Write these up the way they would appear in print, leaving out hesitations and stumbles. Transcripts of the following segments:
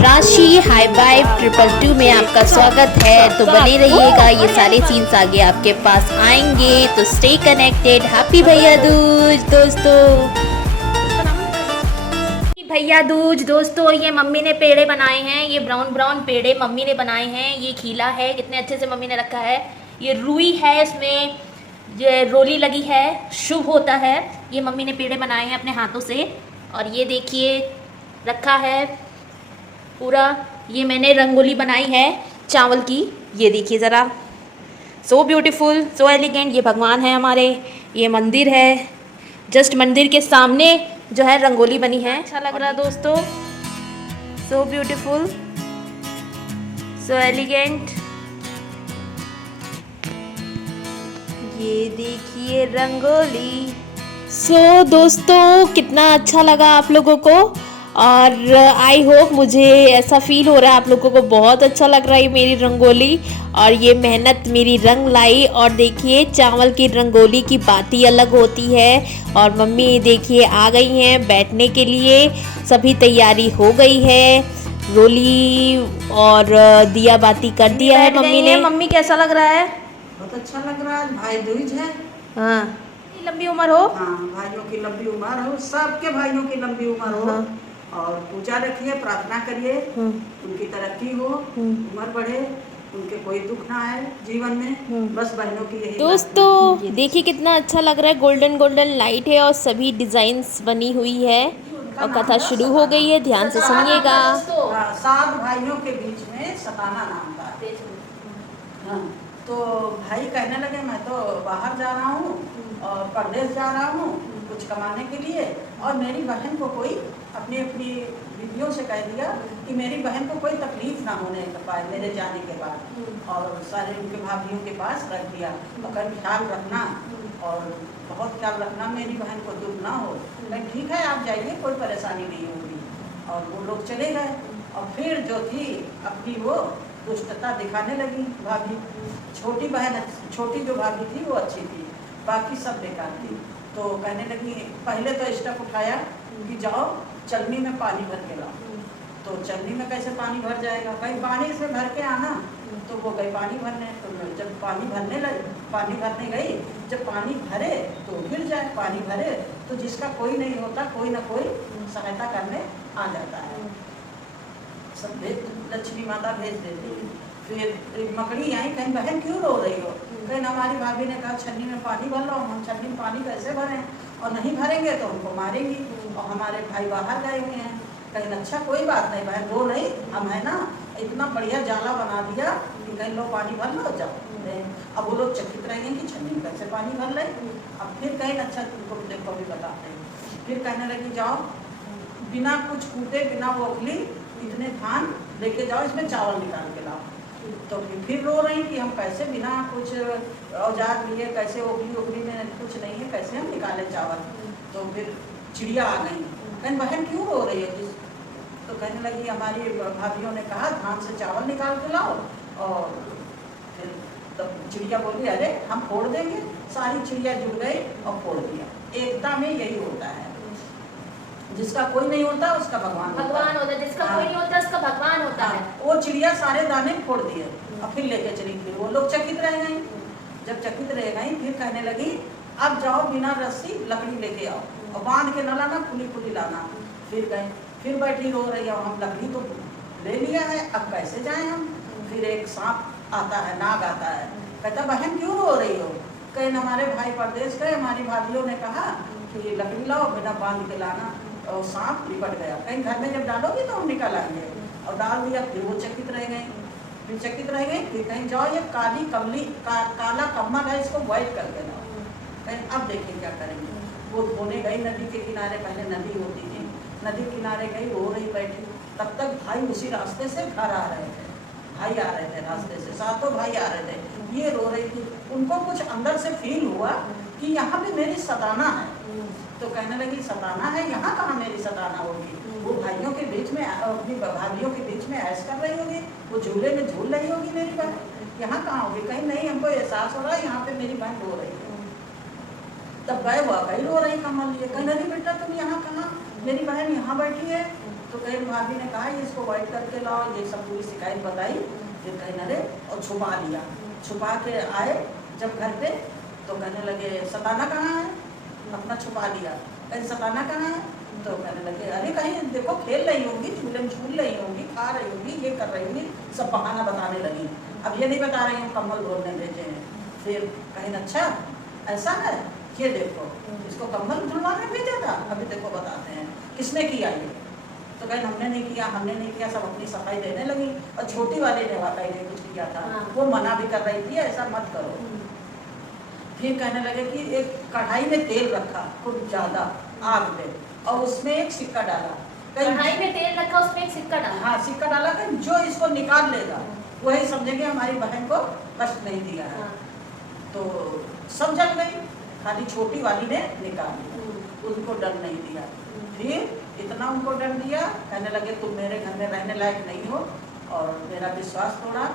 राशि high by 222 में आपका स्वागत है। तो बने रहिएगा, ये सारे सीन्स आगे आपके पास आएंगे, तो stay connected. Happy Bhaiya Dooj दोस्तों। भैया दूज दोस्तों, ये मम्मी ने पेड़े बनाए हैं। ये ब्राउन ब्राउन पेड़े मम्मी ने बनाए हैं। ये खीला है, कितने अच्छे से मम्मी ने रखा है। ये रुई है, इसमें ये रोली लगी है, शुभ होता है। ये मम्मी ने पेड़े बनाए हैं अपने हाथों से। और ये देखिए रखा है पूरा। ये मैंने रंगोली बनाई है चावल की, ये देखिए ज़रा, सो ब्यूटीफुल, सो एलिगेंट। ये भगवान है हमारे, ये मंदिर है, जस्ट मंदिर के सामने जो है रंगोली बनी है। अच्छा लग रहा दोस्तों, सो ब्यूटीफुल, सो एलिगेंट। ये देखिए रंगोली। सो दोस्तों, कितना अच्छा लगा आप लोगों को, और आई होप, मुझे ऐसा फील हो रहा है आप लोगों को बहुत अच्छा लग रहा है मेरी रंगोली, और ये मेहनत मेरी रंग लाई। और देखिए चावल की रंगोली की बात ही अलग होती है। और मम्मी देखिए आ गई हैं बैठने के लिए, सभी तैयारी हो गई है, रोली और दिया बाती कर दिया है मम्मी ने। मम्मी कैसा लग रहा है? बहुत अच्छा लग रहा है, भाई दूज है। हाँ, लंबी उम्र हो। हाँ, भाइयों की लंबी उम्र हो, सबके भाइयों की लंबी उम्र हो। हाँ। और पूजा रखिए, प्रार्थना करिए, उनकी तरक्की हो, उम्र बढ़े, उनके कोई दुख ना आए जीवन में, बस बहनों की यही दोस्तों देखिए कितना अच्छा लग रहा है, गोल्डन गोल्डन लाइट है और सभी डिजाइन्स बनी हुई है। और कथा शुरू हो गई है, ध्यान से सुनिएगा। 7 भाइयों के बीच में सताना नाम था। हाँ, तो भाई कहने लगे मैं तो बाहर जा रहा हूँ और परदेश जा रहा हूँ कुछ कमाने के लिए, और मेरी बहन को कोई अपनी अपनी बीवियों से कह दिया कि मेरी बहन को कोई तकलीफ ना होने पाए मेरे जाने के बाद। और सारे उनके भाभीियों के पास रख दिया और कहीं ख्याल रखना, और बहुत ख्याल रखना, मेरी बहन को दुख ना हो। कहीं ठीक है आप जाइए, कोई परेशानी नहीं होगी। और वो लोग चले गए। और फिर जो थी अपनी वो दुष्टता दिखाने लगी भाभी। छोटी बहन, छोटी जो भाभी थी वो अच्छी थी, बाकी सब बेकार थी। तो कहने लगी, पहले तो स्टेप उठाया कि जाओ चलनी में पानी भर के लाओ। तो चलनी में कैसे पानी भर जाएगा, कहीं पानी से भर के आना। तो वो गई पानी भरने। तो जब पानी भरने गई, जब पानी भरे तो गिर जाए, पानी भरे तो जिसका कोई नहीं होता कोई ना कोई सहायता करने आ जाता है। सब लक्ष्मी माता भेज देती है। फिर मकड़ी आई, कहीं बहन क्यों रो रही हो? कहीं हमारी भाभी ने कहा छन्नी में पानी भर लो। हम छन्नी में पानी कैसे भरें, और नहीं भरेंगे तो हमको मारेंगी, और हमारे भाई बाहर गए हुए हैं। कहीं अच्छा कोई बात नहीं बहन, रो नहीं, हम है ना, इतना बढ़िया जाला बना दिया कि कहीं लो पानी भर लो जाओ। अब वो लोग चकित रहेंगे कि छन्नी में कैसे पानी भर ले। अब फिर कहीं अच्छा तुमको देखो भी बताते हैं। फिर कहने लगी जाओ बिना कुछ कूटे बिना ओखली इतने धान लेके जाओ, इसमें चावल निकाल के लाओ। तो फिर रो रही कि हम कैसे बिना कुछ औजार लिए, कैसे ओखली में कुछ नहीं है, कैसे हम निकाले चावल। तो फिर चिड़िया आ गई, कहने बहन क्यों रो रही है? तो कहने लगी हमारी भाभीियों ने कहा धान से चावल निकाल के लाओ। और फिर तब चिड़िया बोली अरे हम फोड़ देंगे। सारी चिड़िया जुड़ गई और फोड़ दिया। एकता में यही होता है, जिसका कोई नहीं होता उसका भगवान होता है, जिसका कोई नहीं होता उसका भगवान होता है। वो चिड़िया सारे दाने फोड़ दिए और फिर लेके चली। फिर वो लोग चकित रह गई। जब चकित रह गई फिर कहने लगी अब जाओ बिना रस्सी लकड़ी लेके आओ, और बांध के न लाना, खुली खुली लाना। फिर गए, फिर बैठी रो रही है, हम लकड़ी तो ले लिया है, अब कैसे जाएं हम। फिर एक सांप आता है, नाग आता है, कहता बहन क्यों रो रही हो? कहीं हमारे भाई परदेश गए, हमारी भाभीियों ने कहा कि लकड़ी लाओ बिना बांध के लाना। और सांप लिपट गया, कहीं घर में जब डालोगी तो हम निकल आएंगे। और डाल दिया, फिर वो चकित रह गई। फिर चकित रह गई, फिर कहीं जाओ ये काली कमली काला कम्बल है, इसको व्हाइट करके लाओ। कहीं अब देखिए क्या करेंगे। वो धोने गई नदी के किनारे, पहले नदी होती थी, नदी किनारे गई, रो रही बैठी। तब तक भाई उसी रास्ते से घर आ रहे थे, भाई आ रहे थे रास्ते से, 7 भाई आ रहे थे। ये रो रही थी, उनको कुछ अंदर से फील हुआ कि यहाँ पे मेरी सताना है। तो कहने लगी सताना है, यहाँ कहाँ मेरी सताना होगी? वो भाइयों के बीच में, अपनी भाभीियों के बीच में ऐश कर रही होगी, वो झूले में झूल रही होगी मेरी बहन, यहाँ कहाँ होगी? कहीं नहीं, हमको एहसास हो रहा है यहाँ पे मेरी बहन रो रही है। तब गए वो कहीं रो रही कमल लिए, कहीं नहीं बेटा तुम यहाँ कहाँ, मेरी बहन यहाँ बैठी है। तो कहीं भाभी ने कहा ये इसको व्हाइट करके लाओ, ये सब पूरी शिकायत बताई। फिर कहने लगे और छुपा लिया। छुपा के आए जब घर पे तो कहने लगे सताना कहाँ है, अपना छुपा लिया। कहीं सताना कहाँ है, तो कहने लगे अरे कहीं देखो खेल रही होंगी, झूले में झूल रही होंगी, खा रही होंगी, ये कर रही होंगी, सब बहाना बताने लगी। अब ये नहीं बता रही हूँ कम्बल धोने भेजे हैं। फिर कहीं अच्छा ऐसा है, ये देखो इसको कम्बल धुलवाने भेजा था, अभी देखो बताते हैं किसने किया ये। तो कहीं हमने नहीं किया, हमने नहीं किया, सब अपनी सफाई देने लगी। और छोटी वाली ने वाकई ने कुछ किया था, वो मना भी कर रही थी ऐसा मत करो। फिर कहने लगे कि एक कढ़ाई में तेल रखा खूब ज्यादा आग पे और उसमें एक सिक्का डाला। कढ़ाई में तेल रखा, उसमें एक सिक्का डाला। हाँ सिक्का डाला कि जो इसको निकाल लेगा वही समझेंगे हमारी बहन को कष्ट नहीं दिया है। तो सब जल गई, खाली छोटी वाली ने निकाल लिया, उनको डर नहीं दिया। फिर इतना उनको डर दिया, कहने लगे तुम मेरे घर में रहने लायक नहीं हो और मेरा विश्वास तोड़ा,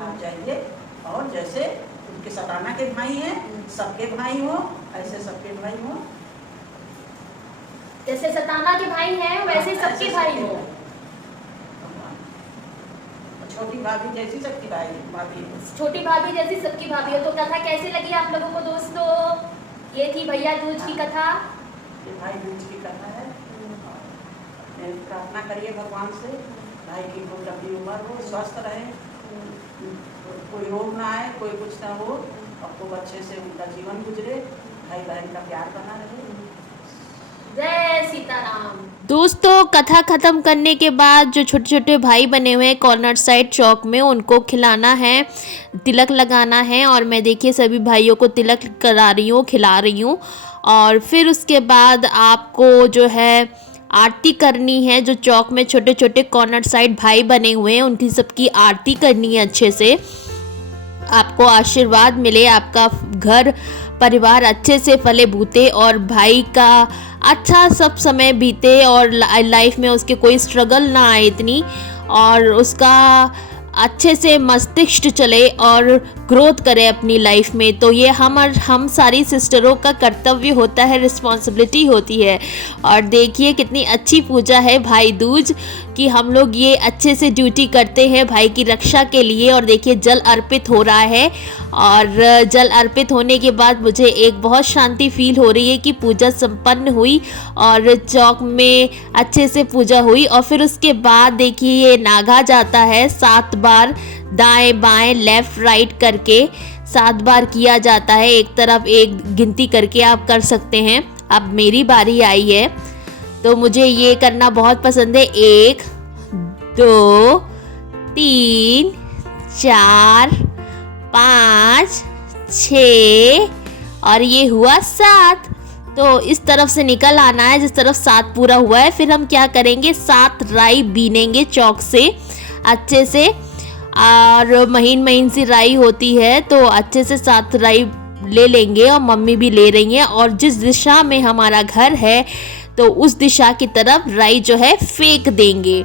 आप जाइए। और जैसे उनके सताना के भाई हैं सबके भाई हो, ऐसे सबके भाई हो। जैसे सताना के भाई हैं वैसे सबके भाई हो। छोटी भाभी जैसी सबकी भाभी, छोटी भाभी जैसी सबकी भाभी हो। तो कथा कैसी लगी आप लोगों को दोस्तों? ये थी भैया दूज की कथा। ये भाई दूज की कथा है। प्रार्थना करिए भगवान से भाई की खूब लंबी उम्र हो, स्वस्थ रहे, कोई रोग ना आए, कोई कुछ ना हो, और खूब अच्छे से उनका जीवन गुजरे, भाई बहन का प्यार बना रहे। जय सीताराम। दोस्तों कथा ख़त्म करने के बाद जो छोटे छोटे भाई बने हुए हैं कॉर्नर साइड चौक में, उनको खिलाना है, तिलक लगाना है। और मैं देखिए सभी भाइयों को तिलक करा रही हूँ, खिला रही हूँ। और फिर उसके बाद आपको जो है आरती करनी है। जो चौक में छोटे छोटे कॉर्नर साइड भाई बने हुए हैं उनकी सबकी आरती करनी है अच्छे से। आपको आशीर्वाद मिले, आपका घर परिवार अच्छे से फले फूटे और भाई का अच्छा सब समय बीते और लाइफ में उसके कोई स्ट्रगल ना आए इतनी, और उसका अच्छे से मस्तिष्क चले और ग्रोथ करे अपनी लाइफ में। तो ये हम सारी सिस्टरों का कर्तव्य होता है, रिस्पॉन्सिबिलिटी होती है। और देखिए कितनी अच्छी पूजा है भाई दूज कि हम लोग ये अच्छे से ड्यूटी करते हैं भाई की रक्षा के लिए। और देखिए जल अर्पित हो रहा है और जल अर्पित होने के बाद मुझे एक बहुत शांति फील हो रही है कि पूजा संपन्न हुई और चौक में अच्छे से पूजा हुई। और फिर उसके बाद देखिए ये नागा जाता है 7 बार, दाएं बाएं लेफ्ट राइट करके 7 बार किया जाता है। एक तरफ एक गिनती करके आप कर सकते हैं। अब मेरी बारी आई है तो मुझे ये करना बहुत पसंद है। 1 2 3 4 5 6 और ये हुआ 7। तो इस तरफ से निकल आना है जिस तरफ 7 पूरा हुआ है। फिर हम क्या करेंगे, 7 राई बीनेंगे चौक से अच्छे से, और महीन महीन सी राई होती है तो अच्छे से 7 राई ले लेंगे। और मम्मी भी ले रही हैं। और जिस दिशा में हमारा घर है तो उस दिशा की तरफ राई जो है फेंक देंगे।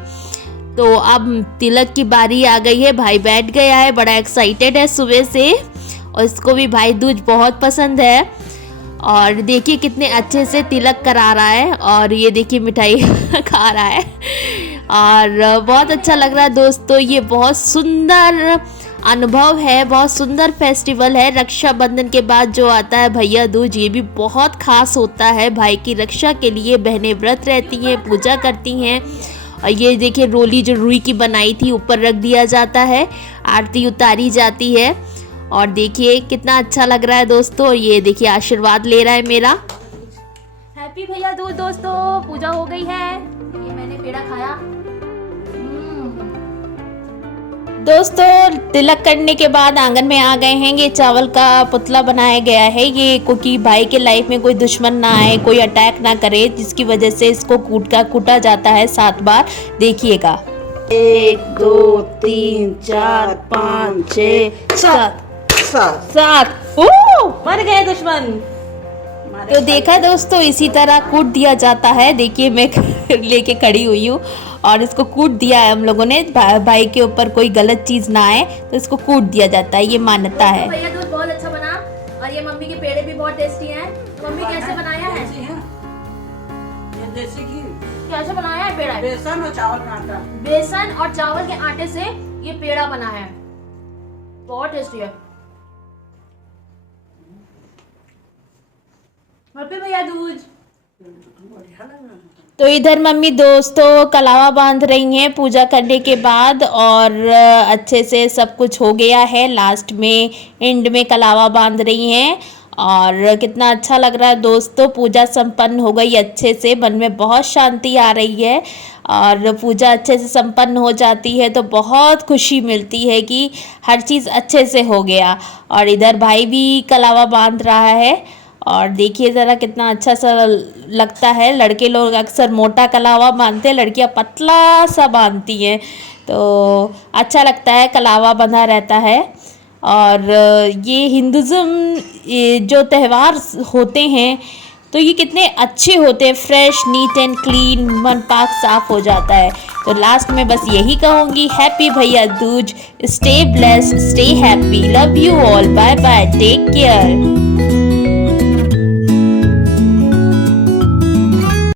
तो अब तिलक की बारी आ गई है। भाई बैठ गया है, बड़ा एक्साइटेड है सुबह से, और इसको भी भाई दूज बहुत पसंद है। और देखिए कितने अच्छे से तिलक करा रहा है और ये देखिए मिठाई खा रहा है और बहुत अच्छा लग रहा है दोस्तों। ये बहुत सुंदर अनुभव है, बहुत सुंदर फेस्टिवल है। रक्षाबंधन के बाद जो आता है भैया दूज, ये भी बहुत खास होता है। भाई की रक्षा के लिए बहनें व्रत रहती हैं, पूजा करती हैं। और ये देखिए रोली जो रुई की बनाई थी ऊपर रख दिया जाता है, आरती उतारी जाती है। और देखिए कितना अच्छा लग रहा है दोस्तों। ये देखिए आशीर्वाद ले रहा है मेरा। हैप्पी भैया दूज दोस्तों, पूजा हो गई है। ये मैंने पेड़ा खाया। दोस्तों तिलक करने के बाद आंगन में आ गए हैं। ये चावल का पुतला बनाया गया है ये, क्योंकि भाई के लाइफ में कोई दुश्मन ना आए, कोई अटैक ना करे, जिसकी वजह से इसको कूटा जाता है 7 बार। देखिएगा 1 2 3 4 5 6 7 मर गए दुश्मन। तो देखा दोस्तों इसी तरह कूट दिया जाता है। देखिए मैं लेके खड़ी हुई हूँ और इसको कूट दिया है हम लोगों ने, भाई के ऊपर कोई गलत चीज ना आए तो इसको कूट दिया जाता है, ये मान्यता है। भैया दूध बहुत अच्छा बना और ये मम्मी के पेड़े भी बहुत टेस्टी हैं। मम्मी कैसे बनाया है? ये देसी घी कैसे बनाया है पेड़ा? बेसन और चावल का आटा। बेसन और चावल के आटे से ये पेड़ा बना है, बहुत टेस्टी है। हैप्पी भैया दूज। बढ़िया लग रहा है। तो इधर मम्मी दोस्तों कलावा बांध रही हैं पूजा करने के बाद, और अच्छे से सब कुछ हो गया है। लास्ट में एंड में कलावा बांध रही हैं और कितना अच्छा लग रहा है दोस्तों। पूजा संपन्न हो गई अच्छे से, मन में बहुत शांति आ रही है, और पूजा अच्छे से संपन्न हो जाती है तो बहुत खुशी मिलती है कि हर चीज़ अच्छे से हो गया। और इधर भाई भी कलावा बांध रहा है, और देखिए ज़रा कितना अच्छा सा लगता है। लड़के लोग अक्सर मोटा कलावा बांधते हैं, लड़कियां पतला सा बांधती हैं, तो अच्छा लगता है कलावा बंधा रहता है। और ये हिंदुज़्म जो त्यौहार होते हैं तो ये कितने अच्छे होते हैं, फ्रेश नीट एंड क्लीन, मन पाक साफ हो जाता है। तो लास्ट में बस यही कहूँगी, happy Bhaiya Dooj, stay blessed, stay happy, love you all, bye bye, take care.